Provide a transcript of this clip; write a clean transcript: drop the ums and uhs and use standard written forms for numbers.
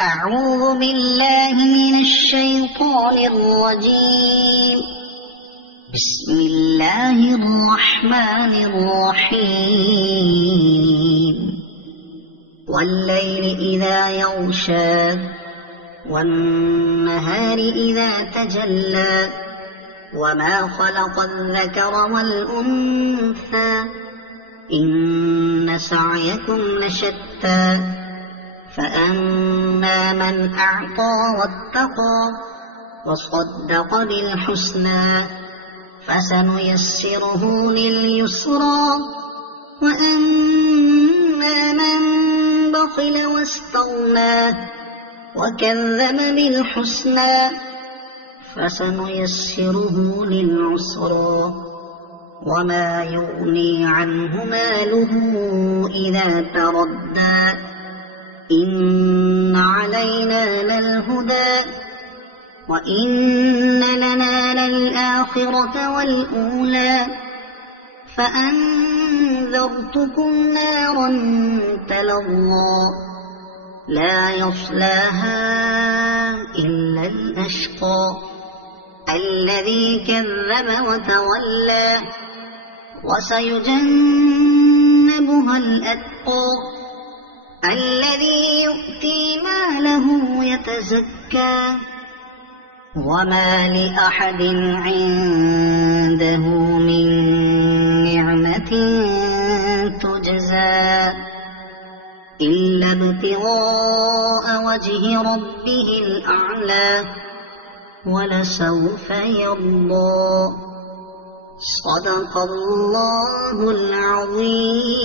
أعوذ بالله من الشيطان الرجيم. بسم الله الرحمن الرحيم. والليل إذا يغشى والنهار إذا تجلى وما خلق الذكر والأنثى إن سعيكم لشتى فأما من أعطى واتقى وصدق بالحسنى فسنيسره لليسرى وأما من بخل واستغنى وكذب بالحسنى فسنيسره للعسرى وما يغني عنه ماله إذا تردى إن علينا للهدى وإن لنا للآخرة والأولى فأنذرتكم نارا تلظى لا يصلاها إلا الأشقى الذي كذب وتولى وسيجنبها الأتقى الذي يؤتي ماله يتزكى وما لأحد عنده من نعمة تجزى إلا ابتغاء وجه ربه الأعلى ولسوف يرضى. صدق الله العظيم.